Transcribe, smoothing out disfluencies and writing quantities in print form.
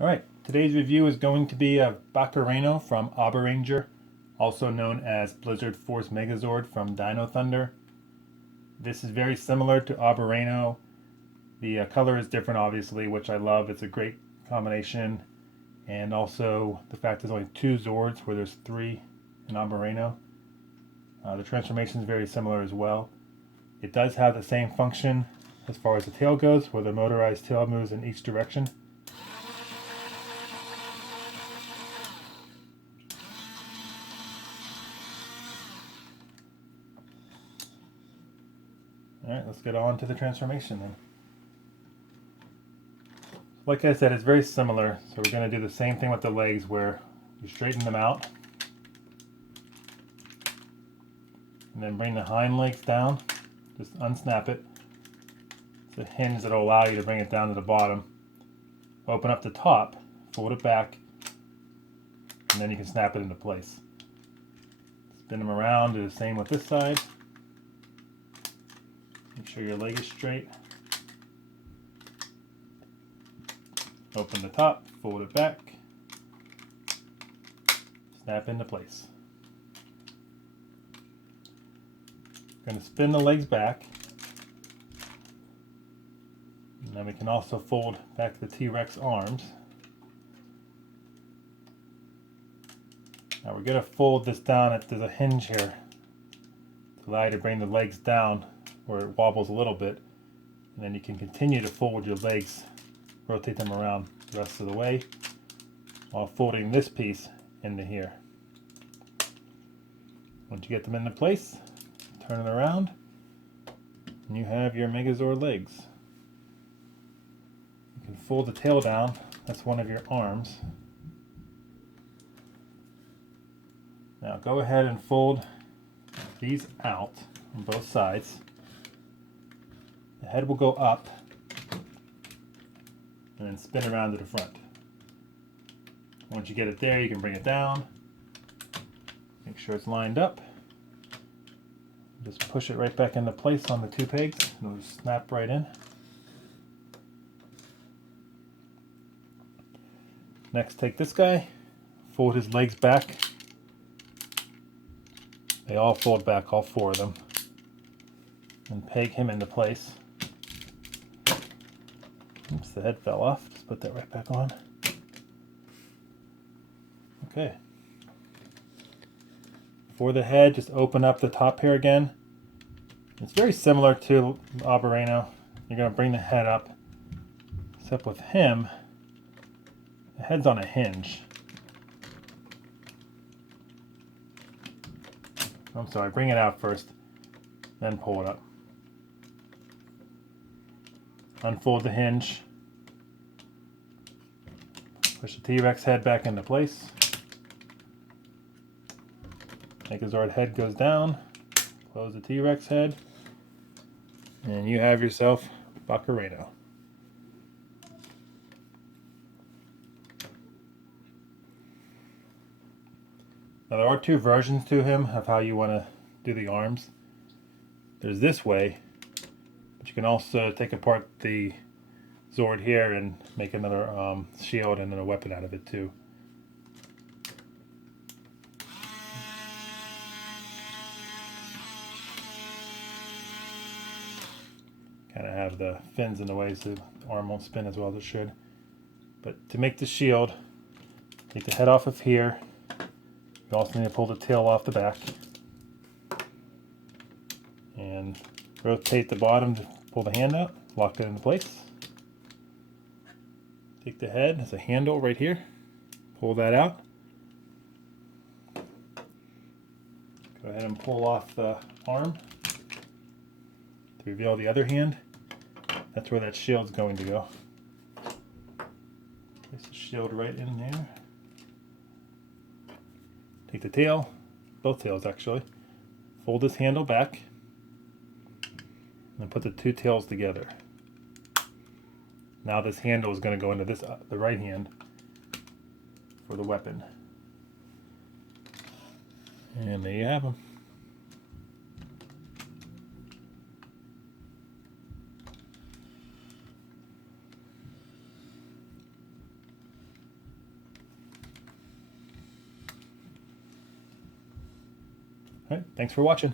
Alright, today's review is going to be of Bakurenoh from Abaranger, also known as Blizzard Force Megazord from Dino Thunder. This is very similar to Abaranger. The color is different, obviously, which I love. It's a great combination. And also the fact there's only two Zords where there's three in Abaranger. The transformation is very similar as well. It does have the same function as far as the tail goes, where the motorized tail moves in each direction. Alright, let's get on to the transformation then. Like I said, it's very similar, so we're going to do the same thing with the legs where you straighten them out and then bring the hind legs down, just unsnap it. It's a hinge that will allow you to bring it down to the bottom. Open up the top, fold it back, and then you can snap it into place. Spin them around, do the same with this side. Make sure your leg is straight. Open the top, fold it back, snap into place. Going to spin the legs back, and then we can also fold back the T-Rex arms. Now we're going to fold this down. There's a hinge here to allow you to bring the legs down where it wobbles a little bit, and then you can continue to fold your legs, rotate them around the rest of the way while folding this piece into here. Once you get them into place, turn it around and you have your Megazord legs. You can fold the tail down, that's one of your arms. Now go ahead and fold these out on both sides. The head will go up and then spin around to the front. Once you get it there, you can bring it down. Make sure it's lined up. Just push it right back into place on the two pegs and it'll just snap right in. Next, take this guy, fold his legs back. They all fold back, all four of them. And peg him into place. Oops, the head fell off. Just put that right back on. Okay. For the head, just open up the top here again. It's very similar to Abaranger. You're going to bring the head up. Except with him, the head's on a hinge. I'm sorry, bring it out first, then pull it up. Unfold the hinge. Push the T-Rex head back into place. Megazord head goes down. Close the T-Rex head. And you have yourself Bakurenoh. Now there are two versions to him of how you want to do the arms. There's this way, but you can also take apart the Zord here and make another shield and then a weapon out of it too. Kind of have the fins in the way so the arm won't spin as well as it should. But to make the shield, take the head off of here. You also need to pull the tail off the back. And rotate the bottom to pull the hand out, lock it into place. Take the head, there's a handle right here. Pull that out. Go ahead and pull off the arm to reveal the other hand. That's where that shield's going to go. Place the shield right in there. Take the tail, both tails actually. Fold this handle back. And put the two tails together. Now this handle is going to go into this the right hand for the weapon. And there you have them. All right, thanks for watching.